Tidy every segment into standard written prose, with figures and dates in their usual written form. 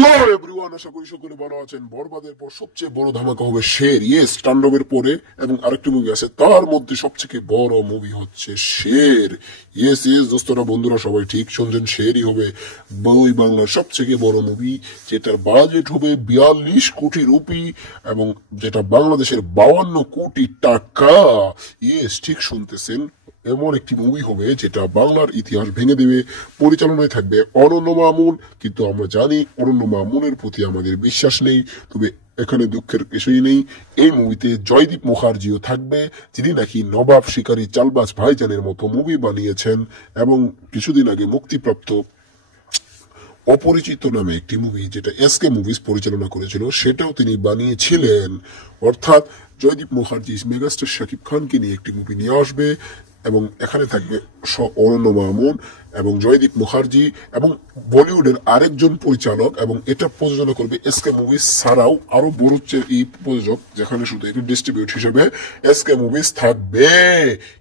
Hello everyone, আশা করি সকলে ভালো আছেন। বরবাদের পর সবচেয়ে বড় ধামাকা হবে শের। ইয়েস, তাণ্ডবের পরে এবং আরেকটি মুভি আছে, তার মধ্যে সবচেয়ে বড় মুভি হচ্ছে শের। ইয়েস ইয়েস দোস্তরা, বন্ধুরা সবাই ঠিক শুনছেন, শেরই হবে বই বাংলার সবচেয়ে বড় মুভি, যেটার বাজেট হবে 42 কোটি রুপি এবং যেটা বাংলাদেশের 52 কোটি টাকা। ইয়েস, ঠিক শুনতেছেন, এমন একটি মুভি হবে যেটা বাংলার ইতিহাস ভেঙে দেবে। পরিচালনায় থাকবে অনন্য মামুন, কিন্তু আমরা জানি অনন্য মামুনের প্রতি আমাদের বিশ্বাস নেই। তবে এখানে দুঃখের কিছুই নেই, এই মুভিতে জয়দীপ মুখার্জিও থাকবে, যিনি নাকি নবাব শিকারী চালবাজ ভাইজানের মতো মুভি বানিয়েছেন এবং কিছুদিন আগে মুক্তিপ্রাপ্ত অপরিচিত নামে একটি মুভি, যেটা এসকে মুভিজ পরিচালনা করেছিল, সেটাও তিনি বানিয়েছিলেন। অর্থাৎ জয়দীপ মুখার্জি মেগাস্টার শাকিব খানকে নিয়ে একটি মুভি নিয়ে আসবে এবং এখানে থাকবে অনন্য মামুন এবং জয়দীপ মুখার্জি এবং বলিউডের আরেকজন পরিচালক, এবং এটা প্রযোজনা করবে এসকে মুভিজ ছাড়াও আরো বড় এই প্রযোজক, যেখানে শুধু একটি ডিস্ট্রিবিউট হিসেবে এসকে মুভিজ থাকবে।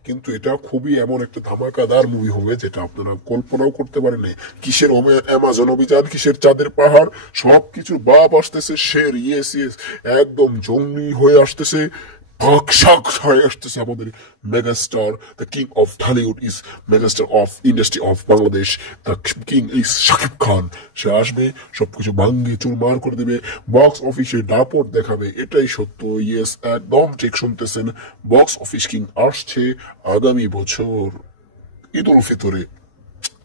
কিন্তু এটা খুবই এমন একটা ধামাকাদার মুভি হবে যেটা আপনারা কল্পনাও করতে পারেন না। কিসের অ্যামাজন অভিযান, কিসের চাঁদের পাহাড়, সবকিছুর বাপ আসতেছে শের। ইয়েস ইয়েস, একদম জঙ্গলি হয়ে আসতেছে, হয়ে আসতেছে আমাদের megastar, the king of Dhallywood is megastar of industry of Bangladesh, the king is Shakib Khan. সে আসবে, সবকিছু ভাঙ্গে চুরমার করে দেবে, বক্স অফিসে দাপট দেখাবে, এটাই সত্য। ইয়েস, একদম ঠিক শুনতেছেন, বক্স অফিস কিং আসছে আগামী বছর ঈদ উল ফিতরে।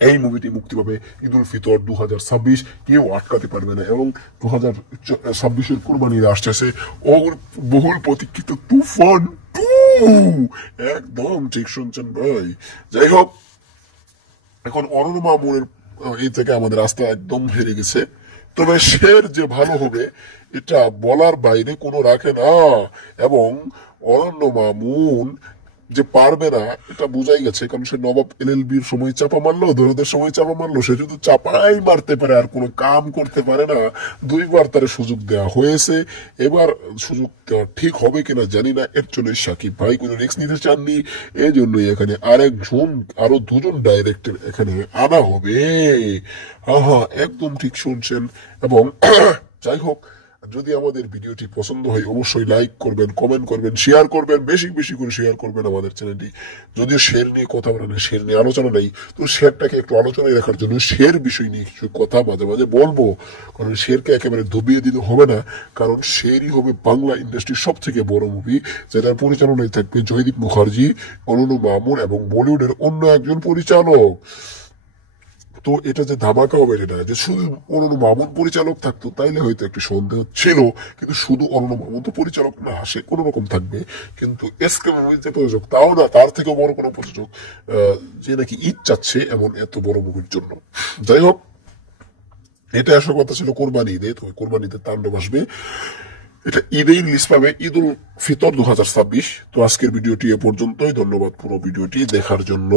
এই মুভিটি মুক্তি পাবে ঈদ উল ফিতর 2026, কেউ আটকাতে পারবে না। এবং 2026-এর কুরবানি আসতেছে বহুল প্রতীক্ষিত তুফান 2। একদম ঠিক শুনছেন ভাই। যাই হোক, এখন অরুণ মামুনের এই থেকে আমাদের রাস্তা একদম হেরে গেছে। তবে শের যে ভালো হবে এটা বলার বাইরে কোনো রাখে না, এবং অরণ্য মামুন যে পারবে না এটা বোঝাই গেছে, কারণ সে নবাব এলএলবির সময় চাপা মারলো, দরদের সময় চাপা মারলো, সে শুধু চাপাই মারতে পারে আর কোনো কাম করতে পারে না। 2বার তার সুযোগ দেওয়া হয়েছে, এবার সুযোগ দেওয়া ঠিক হবে কিনা জানি না। এর জন্য সাকিব ভাই কোনো রিস্ক নিতে চাননি, এই জন্যই এখানে আরো 2জন ডাইরেক্টর এখানে আনা হবে। হ্যাঁ, একদম ঠিক শুনছেন। এবং যাই হোক, যদি আমাদের ভিডিওটি পছন্দ হয় অবশ্যই লাইক করবেন, কমেন্ট করবেন, শেয়ার করবেন, বেশি বেশি করে শেয়ার করবেন আমাদের চ্যানেলটি। যদিও শের নিয়ে কথা বলে না, শের নিয়ে আলোচনা নেই, তো শেরটাকে একটু আলোচনায় রাখার জন্য শের বিষয় নিয়ে কিছু কথা মাঝে মাঝে বলবো। কারণ শেরকে একেবারে ডুবিয়ে দিতে হবে না, কারণ শেরই হবে বাংলা ইন্ডাস্ট্রির সব থেকে বড় মুভি, যেটার পরিচালনায় থাকবে জয়দীপ মুখার্জি, অনন্য মামুন এবং বলিউডের অন্য একজন পরিচালক। তো এটা যে ধামাকা হবে এটা যে শুধু অনন্য মামুন পরিচালক থাকতো তাইলে হয়তো একটু সন্দেহ ছিল, কিন্তু শুধু অনন্য মামুন তো পরিচালক না, সে কোনো রকম থাকবে। কিন্তু এসকে মুভির যে প্রযোজক, তাও না, তার থেকেও বড় কোনো প্রযোজক, যে নাকি ঈদ চাচ্ছে এমন এত বড় মুভির জন্য। যাই হোক, এটা আসার কথা ছিল কোরবানি ঈদে, তো কোরবানিতে তাণ্ডব আসবে, এটা ঈদেই রিলিজ পাবে, ঈদ উল ফিতর 2026। তো আজকের ভিডিওটি এ পর্যন্তই, ধন্যবাদ পুরো ভিডিওটি দেখার জন্য।